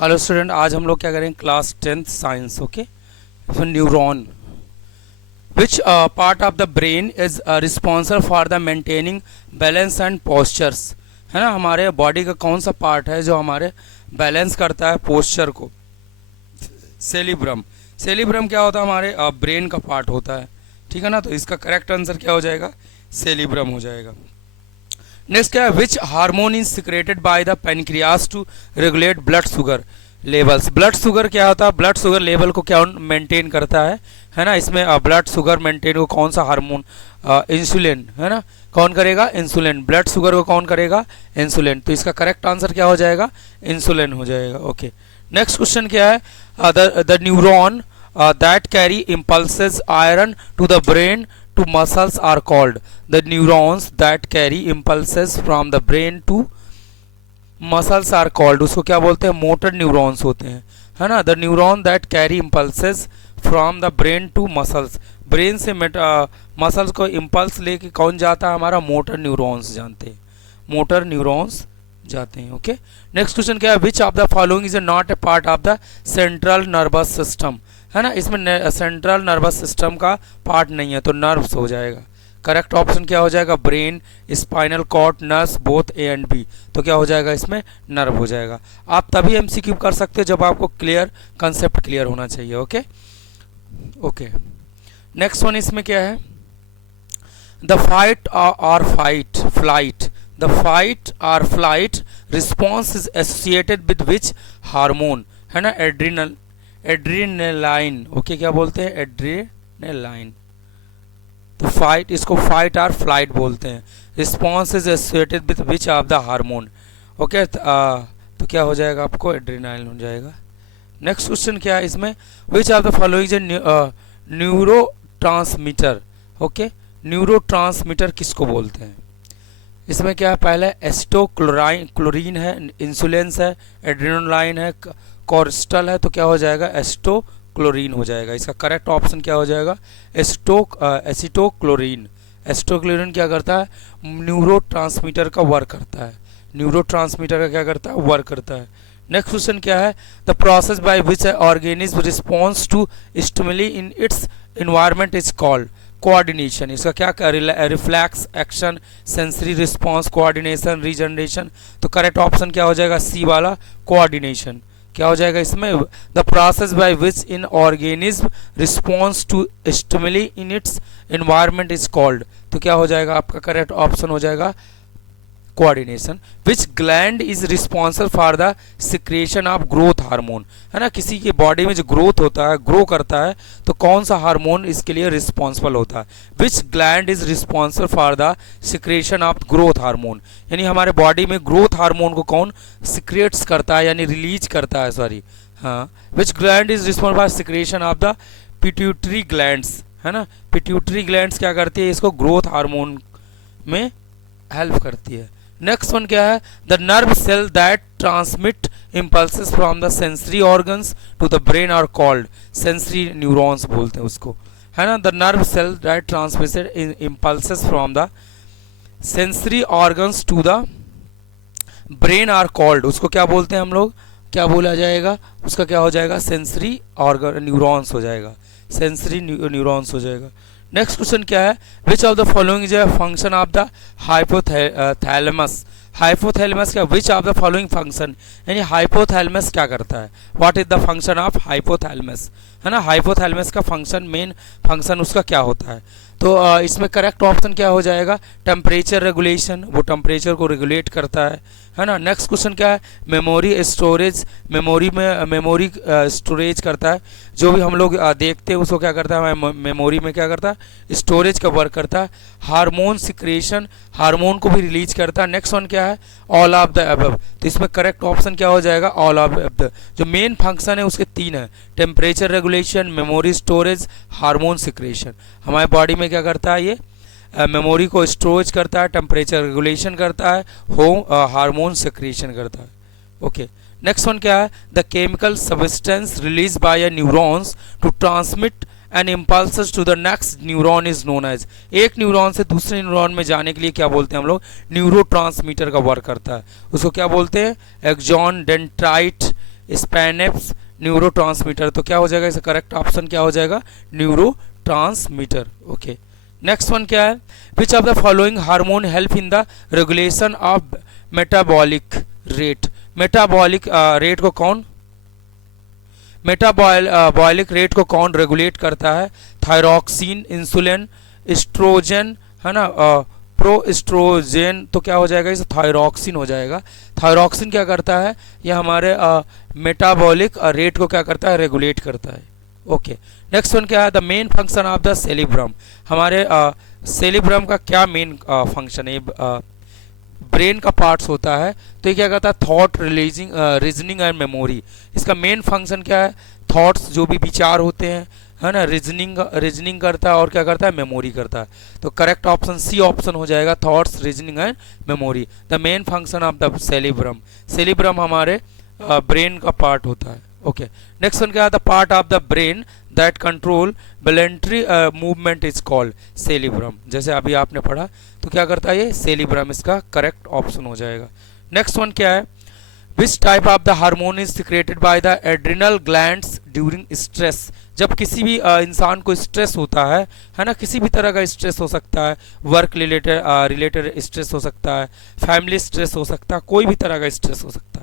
Hello student, आज हम लोग क्या करेंगे class 10th science. Okay, neuron which part of the brain is responsible for the maintaining balance and postures. है ना, हमारे बॉडी का कौन सा पार्ट है जो हमारे बैलेंस करता है पोस्चर को? सेलिब्रम। सेलिब्रम क्या होता है? हमारे ब्रेन का पार्ट होता है। ठीक है ना, तो इसका करेक्ट आंसर क्या हो जाएगा? सेलिब्रम हो जाएगा। नेक्स्ट क्या है? Which hormone is secreted by the pancreas to regulate blood sugar levels. Blood sugar क्या होता है? ब्लड शुगर लेवल को क्या मेंटेन करता है ना। इसमें ब्लड शुगर मेंटेन को कौन सा हार्मोन? इंसुलिन। है ना, कौन करेगा? इंसुलिन। ब्लड शुगर को कौन करेगा? इंसुलिन। तो इसका करेक्ट आंसर क्या हो जाएगा? इंसुलिन हो जाएगा। ओके, नेक्स्ट क्वेश्चन क्या है? The neuron that carry impulses iron to the brain to muscles are called. The neurons that carry impulses from the brain to muscles are called. उसको क्या बोलते हैं? मोटर न्यूरॉन्स होते हैं। है ना, the neuron that carry impulses from the brain to muscles. Brain से muscles को इम्पल्स लेके कौन जाता है? हमारा मोटर न्यूरॉन्स जानते हैं, मोटर न्यूरॉन्स जाते हैं। ओके, नेक्स्ट क्वेश्चन क्या है? Which of the following is not a part of the central nervous system. है ना, इसमें सेंट्रल नर्वस सिस्टम का पार्ट नहीं है, तो नर्व्स हो जाएगा। करेक्ट ऑप्शन क्या हो जाएगा? Brain, spinal cord, nerves, both A and B. तो क्या हो जाएगा? इसमें नर्व हो जाएगा। आप तभी एमसीक्यू कर सकते हो जब आपको क्लियर कंसेप्ट क्लियर होना चाहिए। ओके ओके, नेक्स्ट वन इसमें क्या है? द फाइट और फाइट फ्लाइट। द फाइट और flight response is associated with which hormone? है ना, एड्रीनलाइन। ओके, क्या बोलते हैं? एड्रीनलाइन। तो फाइट, इसको फाइट और फ्लाइट बोलते हैं। Response is associated with which of the hormone? Okay, तो क्या हो जाएगा? आपको एड्रीनालाइन हो जाएगा। नेक्स्ट क्वेश्चन क्या है इसमें? विच of the following neuro transmitter. Okay, neuro transmitter किसको बोलते हैं? इसमें क्या है? पहले एस्टोक्लोरीन है, इंसुलिन है, एड्रेनोलाइन है, कोर्स्टल है। तो क्या हो जाएगा? एस्टोक्लोरीन हो जाएगा। इसका करेक्ट ऑप्शन क्या हो जाएगा? एसिटोक्लोरीन। एस्टोक्लोरीन क्या करता है? न्यूरो ट्रांसमीटर का वर्क करता है। न्यूरो ट्रांसमीटर का क्या करता है? वर्क करता है। नेक्स्ट क्वेश्चन क्या है? The process by which organism response to stimuli in its environment is called coordination. इसका क्या? Reflex action, sensory response, coordination, regeneration. तो करेक्ट ऑप्शन क्या हो जाएगा? सी वाला, कोऑर्डिनेशन। क्या हो जाएगा इसमें? The process by which in organism response to stimuli in its environment is called. तो क्या हो जाएगा? आपका करेक्ट ऑप्शन हो जाएगा coordination. Which gland is responsible for the secretion of growth hormone. है ना, किसी की बॉडी में जो ग्रोथ होता है, ग्रो करता है, तो कौन सा हार्मोन इसके लिए रिस्पॉन्सिबल होता है? विच gland is responsible for the secretion of growth hormone. यानी हमारे बॉडी में ग्रोथ हार्मोन को कौन सिक्रेट्स करता है, यानी रिलीज करता है, सॉरी। हाँ, विच gland is responsible for secretion of the pituitary glands. है ना, पिट्यूटरी ग्लैंड्स क्या करती है? इसको ग्रोथ हार्मोन में हेल्प करती है। नेक्स्ट वन क्या है? The nerve cell that transmit impulses from the sensory organs to the brain are called sensory neurons बोलते हैं उसको। है ना, the nerve cell that transmitted impulses from the sensory organs to the brain are called, उसको क्या बोलते हैं हम लोग? क्या बोला जाएगा उसका? क्या हो जाएगा? सेंसरी ऑर्गन न्यूरॉन्स हो जाएगा, सेंसरी न्यूरॉन्स हो जाएगा। नेक्स्ट क्वेश्चन क्या है? Which of the following is a function of the hypothalamus. Hypothalamus क्या? Which of the following function, यानी हाइपोथैलेमस क्या करता है? What is the function of hypothalamus? है ना, हाइपोथैलेमस का फंक्शन, मेन फंक्शन उसका क्या होता है? तो इसमें करेक्ट ऑप्शन क्या हो जाएगा? टेम्परेचर रेगुलेशन, वो टेम्परेचर को रेगुलेट करता है ना। नेक्स्ट क्वेश्चन क्या है? मेमोरी स्टोरेज, मेमोरी स्टोरेज करता है। जो भी हम लोग देखते हैं उसको क्या करता है? मेमोरी में क्या करता है? स्टोरेज का वर्क करता है। हार्मोन सिक्रेशन, हार्मोन को भी रिलीज करता है। नेक्स्ट वन क्या है? All of the above. तो इसमें करेक्ट ऑप्शन क्या हो जाएगा? All of the. जो मेन फंक्शन है उसके तीन है, temperature regulation, memory storage, hormone secretion. हमारे बॉडी में क्या करता है? ये मेमोरी को स्टोरेज करता है, टेम्परेचर रेगुलेशन करता है, हार्मोन सिक्रेशन करता है। ओके, नेक्स्ट वन क्या है? The chemical substance release by neurons to transmit an impulse to the next neuron is known as. एक न्यूरॉन से दूसरे न्यूरॉन में जाने के लिए क्या बोलते हैं हम लोग? न्यूरो ट्रांसमीटर का वर्क करता है, उसको क्या बोलते हैं? एक्सॉन डेंड्राइट स्पाइनेप्स न्यूरोट्रांसमीटर, तो क्या हो जाएगा इसका करेक्ट ऑप्शन क्या हो जाएगा, न्यूरोट्रांसमीटर। ओके, नेक्स्ट वन क्या है, which of the following hormone help in the regulation of metabolic rate. Metabolic rate को कौन, मेटाबॉलिक रेट को कौन रेगुलेट करता है, थायरॉक्सिन, इंसुलिन, एस्ट्रोजन, है ना, प्रोएस्ट्रोजन, तो क्या हो जाएगा इसे थायरॉक्सिन हो जाएगा। थायरॉक्सिन क्या करता है, यह हमारे मेटाबॉलिक रेट को क्या करता है, रेगुलेट करता है। ओके, नेक्स्ट वन क्या है, the main function of the cerebrum. हमारे सेरिब्रम का क्या मेन फंक्शन है, ब्रेन का पार्ट्स होता है, तो ये क्या करता है, thought, releasing, reasoning and memory. इसका मेन फंक्शन क्या है, थॉट्स जो भी विचार होते हैं, है ना, रीजनिंग करता है और क्या करता है, मेमोरी करता है। तो करेक्ट ऑप्शन सी ऑप्शन हो जाएगा, thoughts, reasoning and memory, the main function of the cerebrum. Cerebrum हमारे ब्रेन का पार्ट होता है। ओके, नेक्स्ट वन क्या है, the part of the brain that control voluntary movement is called cerebrum. जैसे अभी आपने पढ़ा, तो क्या करता है ये सेरिब्रम, इसका करेक्ट ऑप्शन हो जाएगा। नेक्स्ट वन क्या है, which type of the hormone is secreted by the adrenal glands during stress. जब किसी भी इंसान को स्ट्रेस होता है ना, किसी भी तरह का स्ट्रेस हो सकता है, वर्क रिलेटेड स्ट्रेस हो सकता है, फैमिली स्ट्रेस हो सकता है, कोई भी तरह का स्ट्रेस हो सकता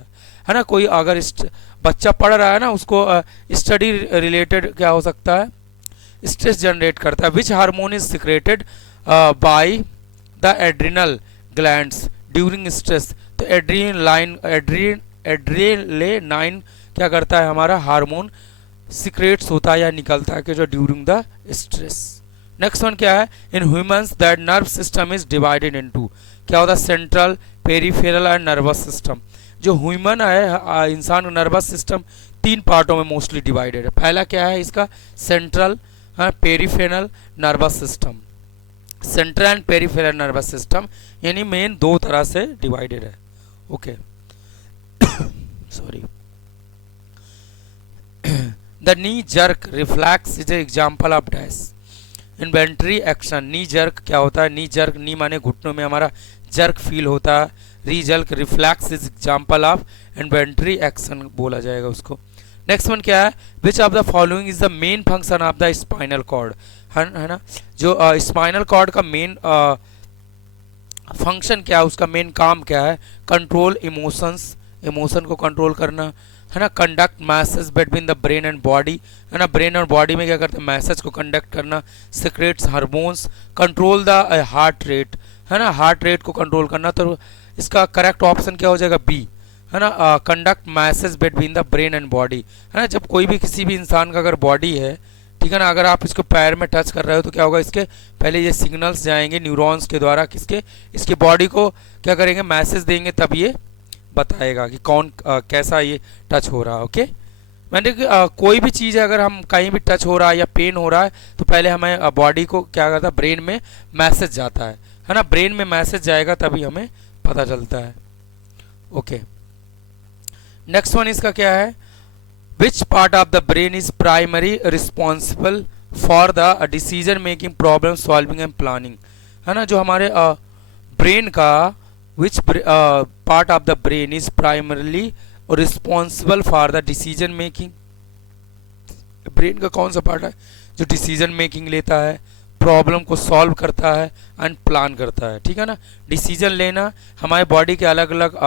है ना। कोई अगर बच्चा पढ़ रहा है ना, उसको स्टडी रिलेटेड क्या हो सकता है, स्ट्रेस जनरेट करता है। Which hormone is secreted by the adrenal glands during stress, तो एड्रेनालाइन क्या करता है, हमारा हार्मोन सीक्रेट्स होता है या निकलता है कि जो during the stress. Next one क्या है, in humans that nerve system is divided into, क्या होता है, central, peripheral and nervous system. जो ह्यूमन है इंसान का नर्वस सिस्टम तीन पार्टों में मोस्टली डिवाइडेड है। पहला क्या है इसका, central, peripheral nervous system. Central and peripheral nervous system यानी मेन दो तरह से डिवाइडेड है। Okay, sorry, the knee jerk reflex is example of dash inventory action. Knee jerk क्या होता है, नी जर्क, नी माने घुटनों में हमारा जर्क फील होता है, knee jerk reflex is example of inventory action बोला जाएगा उसको। नेक्स्ट वन क्या है, which of the following is the main function of the spinal cord, है ना, जो स्पाइनल कॉर्ड का मेन फंक्शन क्या है, उसका मेन काम क्या है, कंट्रोल इमोशंस, इमोशन को कंट्रोल करना, है ना, conduct message between the brain and body, है ना, ब्रेन और बॉडी में क्या करते हैं, मैसेज को कंडक्ट करना, secrets hormones, control the heart rate, है ना, हार्ट रेट को कंट्रोल करना। तो इसका करेक्ट ऑप्शन क्या हो जाएगा, बी, है ना, conduct message between the brain and body, है ना। जब कोई भी किसी भी इंसान का अगर बॉडी है, ठीक है ना, अगर आप इसको पैर में टच कर रहे हो तो क्या होगा, इसके पहले ये सिग्नल्स जाएंगे न्यूरॉन्स के द्वारा, किसके, इसके बॉडी को क्या करेंगे, मैसेज देंगे, तब ये बताएगा कि कौन कैसा ये टच हो रहा है। ओके, मैंने कोई भी चीज़ है अगर हम कहीं भी टच हो रहा है या पेन हो रहा है तो पहले हमें बॉडी को क्या करता है, ब्रेन में मैसेज जाता है ना, ब्रेन में मैसेज जाएगा तभी हमें पता चलता है। ओके, नेक्स्ट वन इसका क्या है, which part of the brain is primary responsible for the decision making, problem solving and planning, है ना, जो हमारे ब्रेन का which part of the brain is primarily responsible for the decision making. Brain का कौन सा पार्ट है जो डिसीजन मेकिंग लेता है, प्रॉब्लम को सॉल्व करता है एंड प्लान करता है, ठीक है ना। डिसीजन लेना, हमारे बॉडी के अलग अलग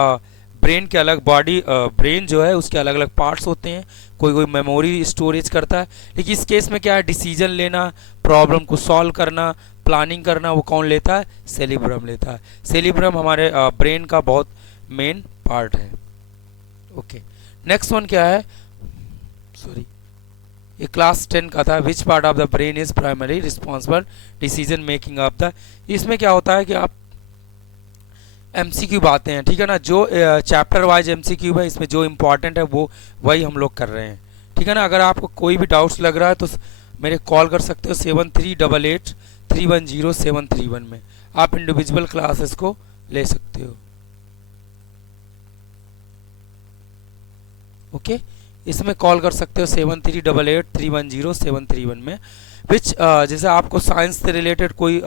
ब्रेन के अलग बॉडी ब्रेन जो है उसके अलग अलग पार्ट्स होते हैं, कोई कोई मेमोरी स्टोरेज करता है, लेकिन इस केस में क्या है, डिसीजन लेना, प्रॉब्लम को सॉल्व करना, प्लानिंग करना, वो कौन लेता है, सेरिब्रम लेता है। सेरिब्रम हमारे ब्रेन का बहुत मेन पार्ट है। ओके, नेक्स्ट वन क्या है, सॉरी ये क्लास 10 का था, which part of the brain is primary responsible decision making of the. इसमें क्या होता है कि आप MCQ आते हैं, ठीक है ना, जो चैप्टर वाइज MCQ है, इसमें जो इम्पोर्टेंट है वो वही हम लोग कर रहे हैं, ठीक है ना। अगर आपको कोई भी डाउट्स लग रहा है तो मेरे कॉल कर सकते हो 7388310731 में, आप इंडिविजुअल क्लासेस को ले सकते हो। ओके, इसमें कॉल कर सकते हो 7388310731 में। विच जैसे आपको साइंस से रिलेटेड कोई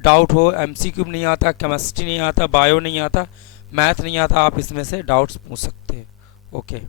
डाउट हो, MCQ नहीं आता, केमिस्ट्री नहीं आता, बायो नहीं आता, मैथ नहीं आता, आप इसमें से डाउट्स पूछ सकते हैं। ओके।